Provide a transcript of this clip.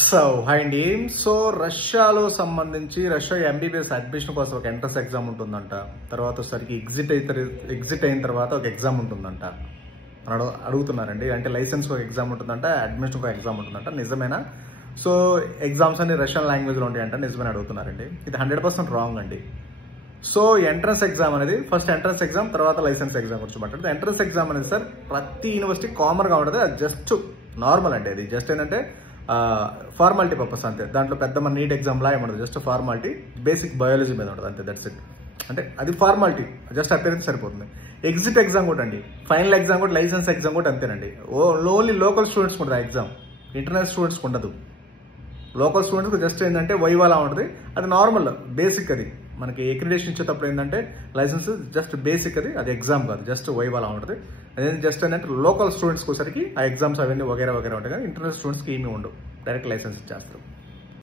So hi అండి. So రష్యాలో సంబంధించి రష్యా ఎంబీబీఎస్ అడ్మిషన్ కోసం ఒక ఎంట్రన్స్ ఎగ్జామ్ ఉంటుందంట. తర్వాత వచ్చేసరికి ఎగ్జిట్ అయిన తర్వాత ఒక ఎగ్జామ్ ఉంటుందంట అని అడుగుతున్నారండి. అంటే లైసెన్స్ ఒక ఎగ్జామ్ ఉంటుందంట, అడ్మిషన్ ఒక ఎగ్జామ్ ఉంటుందంట. నిజమేనా? సో ఎగ్జామ్స్ అన్ని రష్యన్ లాంగ్వేజ్లో ఉంటాయంట, నిజమని అడుగుతున్నారండి. ఇది 100% రాంగ్ అండి. సో ఎంట్రన్స్ ఎగ్జామ్ అనేది ఫస్ట్ ఎంట్రన్స్ ఎగ్జామ్, తర్వాత లైసెన్స్ ఎగ్జామ్ గురించి మాట్లాడితే ఎంట్రన్స్ ఎగ్జామ్ అనేది సార్ ప్రతి యూనివర్సిటీ కామన్గా ఉంటుంది. అది జస్ట్ నార్మల్ అండి. అది జస్ట్ ఏంటంటే ఫార్మాలిటీ పర్పస్ అంతే. దాంట్లో పెద్ద మన నీట్ ఎగ్జామ్ లా ఏముండదు, జస్ట్ ఫార్మాలిటీ. బేసిక్ బయాలజీ మీద ఉంటుంది అంతే, దట్స్ ఇట్. అంటే అది ఫార్మాలిటీ, జస్ట్ అపేరెన్స్ సరిపోతుంది. ఎగ్జిట్ ఎగ్జామ్ కూడా అండి, ఫైనల్ ఎగ్జామ్ కూడా, లైసెన్స్ ఎగ్జామ్ కూడా అంతేనండి. ఓన్లీ లోకల్ స్టూడెంట్స్ ఉంటుంది ఆ ఎగ్జామ్, ఇంటర్నేషనల్ స్టూడెంట్స్కి ఉండదు. లోకల్ స్టూడెంట్స్కి జస్ట్ ఏంటంటే వైవాలా ఉంటుంది, అది నార్మల్ బేసిక్. అది మనకి అక్రిడిటేషన్ ఇచ్చేటప్పుడు ఏంటంటే లైసెన్స్ జస్ట్ బేసిక్, అది ఎగ్జామ్ కాదు, జస్ట్ వైవాలా ఉంటుంది. అదే జస్ట్ ఏంటంటే లోకల్ స్టూడెంట్స్కి వచ్చరికి ఆ ఎగ్జామ్స్ అవన్నీ వగేరా వగేరా ఉంటాయి, కానీ ఇంటర్నేషనల్ స్టూడెంట్స్కి ఏమీ ఉండవు, డైరెక్ట్ లైసెన్స్ ఇచ్చేస్తారు.